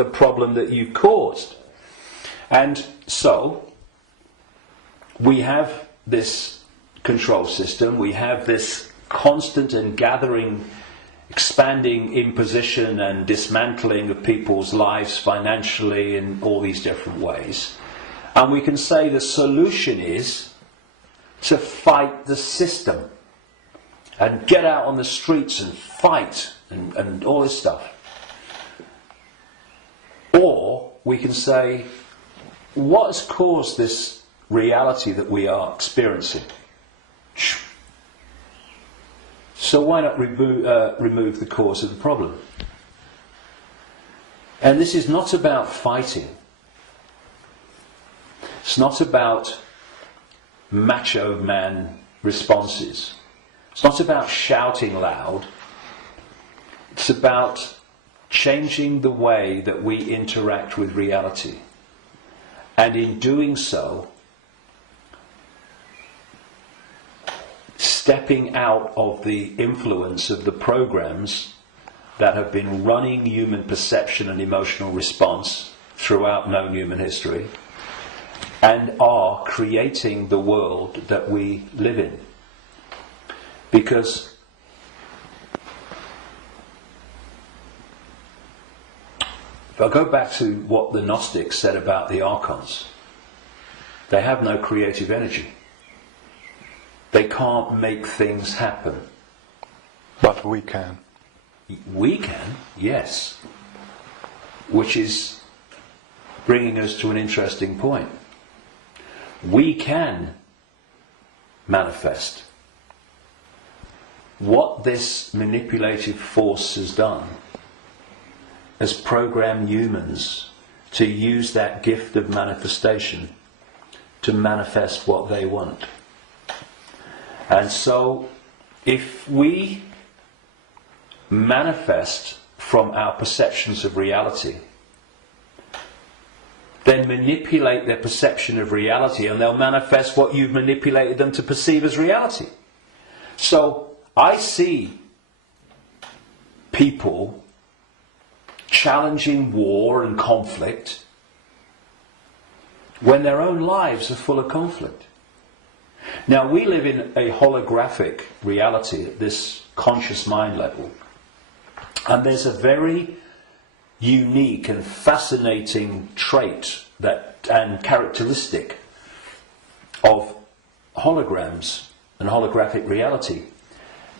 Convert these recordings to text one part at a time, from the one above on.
the problem that you've caused. And so we have this control system, we have this constant and gathering, expanding imposition and dismantling of people's lives financially in all these different ways. And we can say the solution is to fight the system and get out on the streets and fight and all this stuff. Or we can say, what has caused this reality that we are experiencing? So why not remove the cause of the problem? And this is not about fighting. It's not about macho man responses. It's not about shouting loud. It's about changing the way that we interact with reality. And in doing so, stepping out of the influence of the programs that have been running human perception and emotional response throughout known human history, and are creating the world that we live in. Because if I go back to what the Gnostics said about the archons, they have no creative energy. They can't make things happen. But we can. We can, yes. Which is bringing us to an interesting point. We can manifest. What this manipulative force has done has programmed humans to use that gift of manifestation to manifest what they want. And so, if we manifest from our perceptions of reality, then manipulate their perception of reality, and they'll manifest what you've manipulated them to perceive as reality. So, I see people challenging war and conflict when their own lives are full of conflict. Now, we live in a holographic reality at this conscious mind level, and there's a very unique and fascinating trait and characteristic of holograms and holographic reality.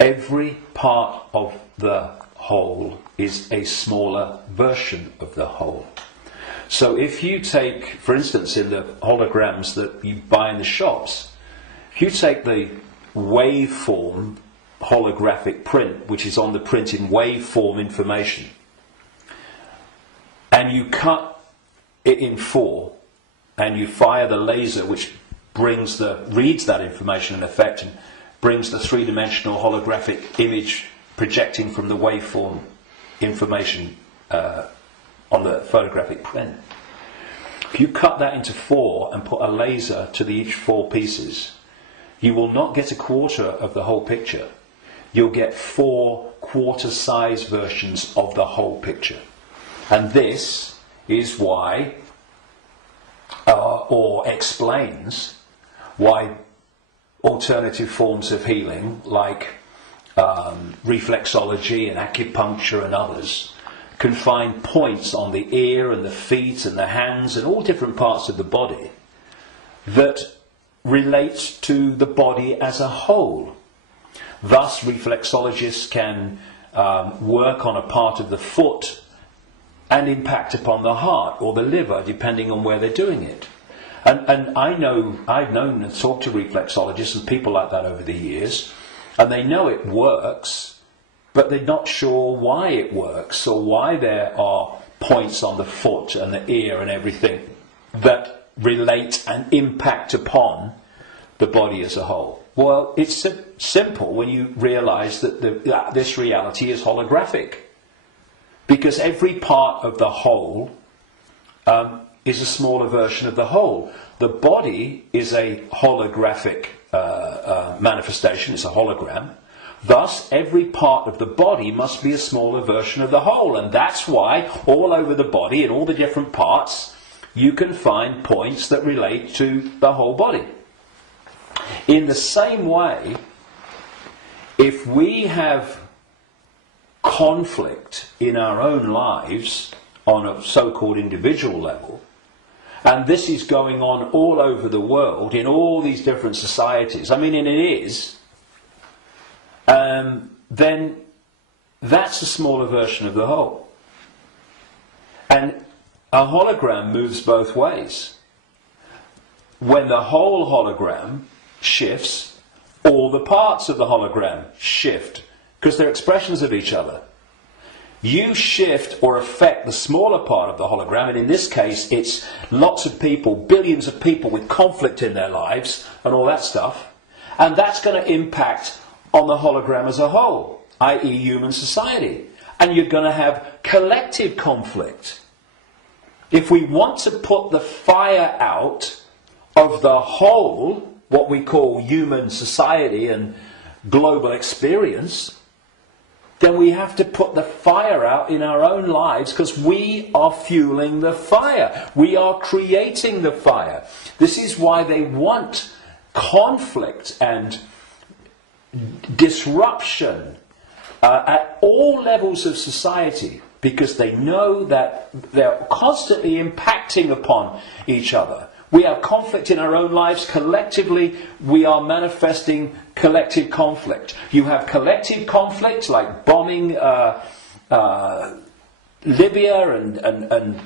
Every part of the whole is a smaller version of the whole. So if you take, for instance, in the holograms that you buy in the shops, if you take the waveform holographic print, which is on the print in waveform information, and you cut it in four, and you fire the laser which reads that information in effect and brings the three-dimensional holographic image projecting from the waveform information on the photographic print. If you cut that into four and put a laser to each four pieces, you will not get a quarter of the whole picture. You'll get 4 quarter-size versions of the whole picture. And this is why, or explains why alternative forms of healing, like reflexology and acupuncture and others, can find points on the ear and the feet and the hands and all different parts of the body that relate to the body as a whole. Thus, reflexologists can work on a part of the foot and impact upon the heart or the liver, depending on where they're doing it. And I've known and talked to reflexologists and people like that over the years, and they know it works, but they're not sure why it works or why there are points on the foot and the ear and everything that relate and impact upon the body as a whole. Well, it's simple when you realise that this reality is holographic, because every part of the whole is a smaller version of the whole. The body is a holographic manifestation, it's a hologram. Thus, every part of the body must be a smaller version of the whole. And that's why all over the body, in all the different parts, you can find points that relate to the whole body. In the same way, if we have conflict in our own lives on a so-called individual level, and this is going on all over the world in all these different societies, and it is, then that's a smaller version of the whole. And a hologram moves both ways. When the whole hologram shifts, all the parts of the hologram shift, because they're expressions of each other. You shift or affect the smaller part of the hologram, and in this case it's lots of people, billions of people with conflict in their lives and all that stuff, and that's going to impact on the hologram as a whole, i.e. human society. And you're going to have collective conflict. If we want to put the fire out of the whole, what we call human society and global experience, then we have to put the fire out in our own lives, because we are fueling the fire. We are creating the fire. This is why they want conflict and disruption at all levels of society, because they know that they're constantly impacting upon each other. We have conflict in our own lives. Collectively, we are manifesting collective conflict. You have collective conflict like bombing Libya and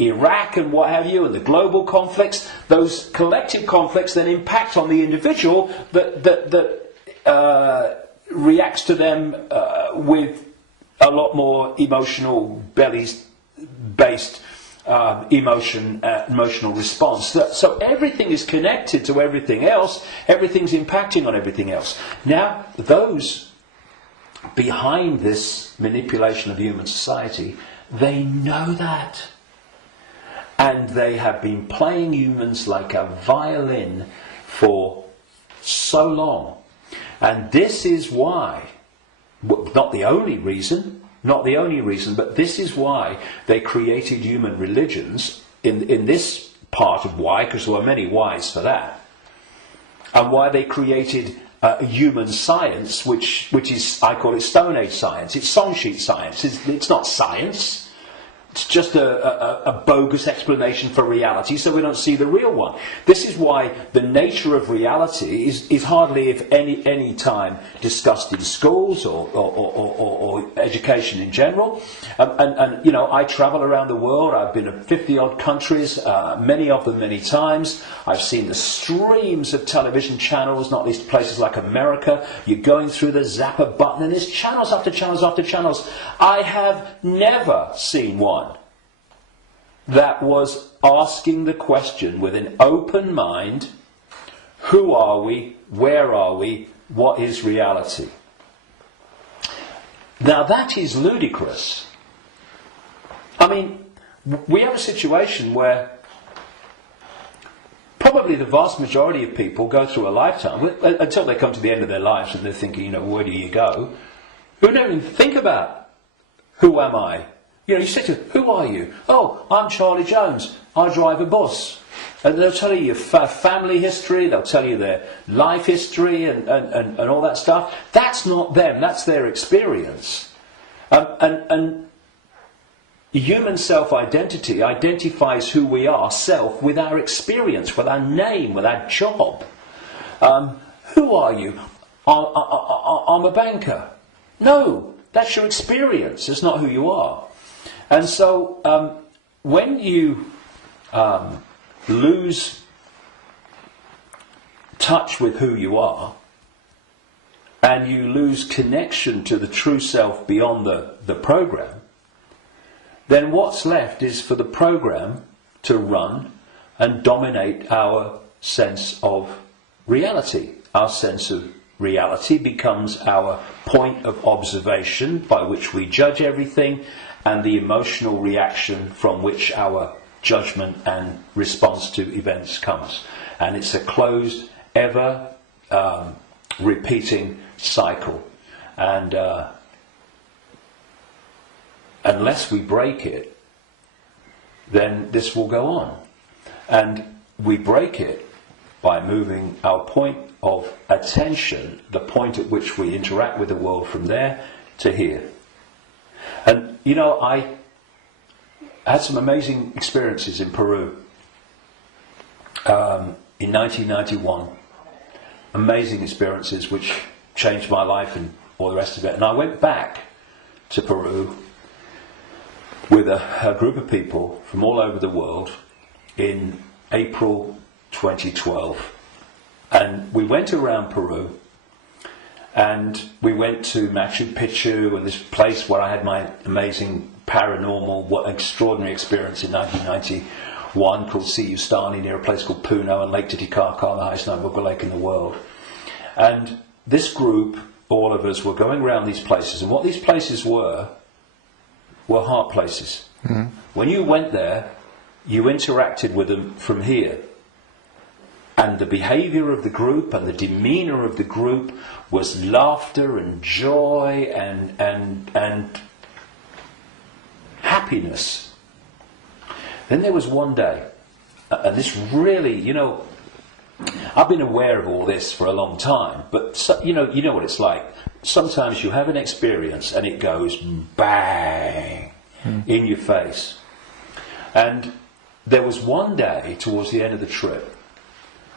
Iraq and what have you, and the global conflicts. Those collective conflicts then impact on the individual that reacts to them with a lot more emotional, based emotional response. So everything is connected to everything else. Everything's impacting on everything else. Now, those behind this manipulation of human society, they know that. And they have been playing humans like a violin for so long. And this is why, not the only reason, but this is why they created human religions in this part of why, because there were many whys for that, and why they created human science, which is, I call it Stone Age science. It's song sheet science. It's not science. It's just a bogus explanation for reality, so we don't see the real one. This is why the nature of reality is hardly, if any time, discussed in schools or education in general. And I travel around the world. I've been to 50-odd countries, many of them many times. I've seen the streams of television channels, not least places like America. You're going through the zapper button, and there's channels after channels after channels. I have never seen one that was asking the question with an open mind: who are we? Where are we? What is reality? Now that is ludicrous. We have a situation where probably the vast majority of people go through a lifetime, until they come to the end of their lives and they're thinking, where do you go? Who don't even think about, who am I? You say to them, who are you? Oh, I'm Charlie Jones. I drive a bus. And they'll tell you your family history, they'll tell you their life history and all that stuff. That's not them, that's their experience. And human self-identity identifies who we are, self, with our experience, with our name, with our job. Who are you? I'm a banker. No, that's your experience, it's not who you are. And so when you lose touch with who you are, and you lose connection to the true self beyond the program, then what's left is for the program to run and dominate our sense of reality. Our sense of reality becomes our point of observation by which we judge everything, and the emotional reaction from which our judgment and response to events comes. And it's a closed, ever repeating cycle. And unless we break it, then this will go on. And we break it by moving our point of attention, the point at which we interact with the world, from there to here. And you know, I had some amazing experiences in Peru in 1991. Amazing experiences which changed my life and all the rest of it. And I went back to Peru with a group of people from all over the world in April 2012. And we went around Peru, and we went to Machu Picchu, and this place where I had my amazing paranormal, extraordinary experience in 1991 called Siyustani, near a place called Puno, and Lake Titicaca, the highest known lake in the world. And this group, all of us, were going around these places, and what these places were heart places. Mm-hmm. When you went there, you interacted with them from here. And the behaviour of the group and the demeanour of the group was laughter and joy and happiness. Then there was one day, and this really, you know, I've been aware of all this for a long time, but you know what it's like. Sometimes you have an experience and it goes bang in your face. And there was one day towards the end of the trip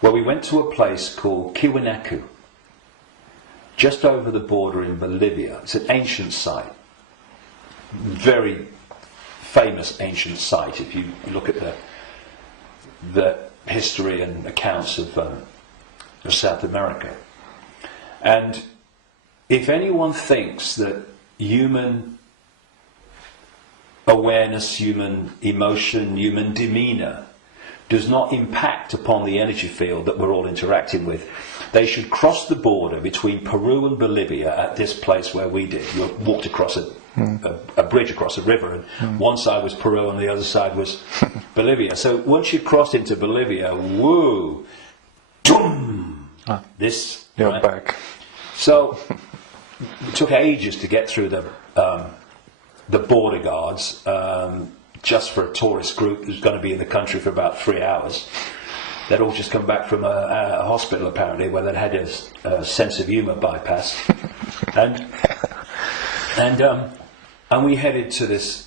where we went to a place called Tiwanaku, just over the border in Bolivia. It's an ancient site, very famous ancient site if you look at the history and accounts of South America. And if anyone thinks that human awareness, human emotion, human demeanour does not impact upon the energy field that we're all interacting with, they should cross the border between Peru and Bolivia at this place where we did. You walked across a bridge across a river, and one side was Peru and the other side was Bolivia. So once you crossed into Bolivia, woo, doom, this. You're right? back. So it took ages to get through the border guards. Just for a tourist group who's going to be in the country for about 3 hours. They'd all just come back from a hospital, apparently, where they'd had a sense of humour bypass. And we headed to this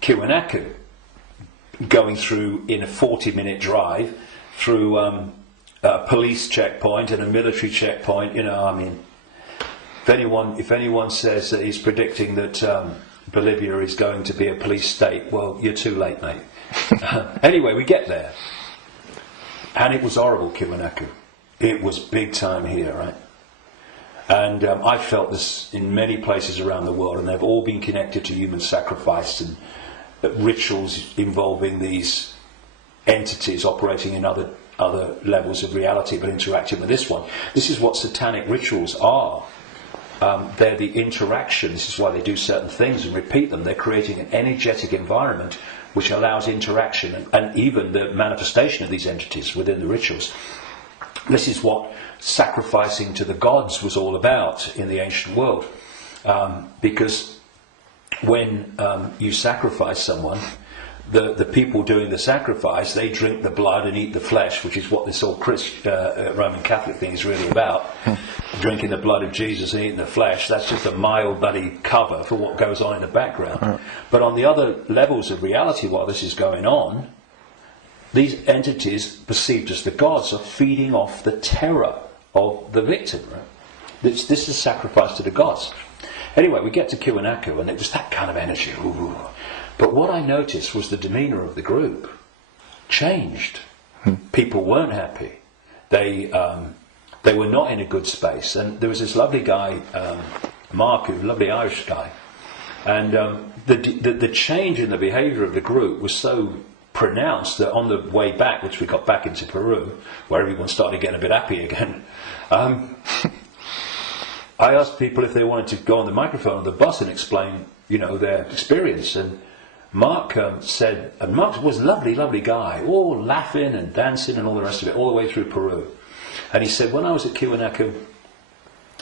Tiwanaku, going through in a 40-minute drive through a police checkpoint and a military checkpoint. You know, I mean, if anyone says that he's predicting that Bolivia is going to be a police state, well, you're too late, mate. Anyway, we get there, and it was horrible, Tiwanaku. It was big time here, right? And I felt this in many places around the world, and they've all been connected to human sacrifice and rituals involving these entities operating in other levels of reality, but interacting with this one. This is what satanic rituals are. They're the interaction. This is why they do certain things and repeat them. They're creating an energetic environment which allows interaction and even the manifestation of these entities within the rituals. This is what sacrificing to the gods was all about in the ancient world. Because when you sacrifice someone, the people doing the sacrifice, they drink the blood and eat the flesh, which is what this whole Roman Catholic thing is really about. Drinking the blood of Jesus and eating the flesh, that's just a mild bloody cover for what goes on in the background. But on the other levels of reality, while this is going on, these entities, perceived as the gods, are feeding off the terror of the victim. Right? This is sacrifice to the gods. Anyway, we get to Tiwanaku, and it was that kind of energy. Ooh. But what I noticed was the demeanour of the group changed. People weren't happy. They were not in a good space. And there was this lovely guy, Mark, who's a lovely Irish guy. And the change in the behaviour of the group was so pronounced that on the way back, which we got back into Peru, where everyone started getting a bit happy again, I asked people if they wanted to go on the microphone on the bus and explain, their experience. And Mark said, and Mark was a lovely guy, all laughing and dancing and all the rest of it, all the way through Peru. And he said, when I was at Tiwanaku,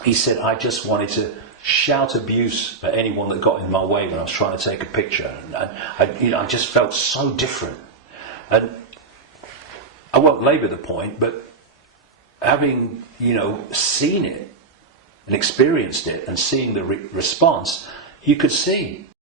he said, I just wanted to shout abuse at anyone that got in my way when I was trying to take a picture. And I just felt so different. And I won't labour the point, but having, seen it and experienced it and seeing the response, you could see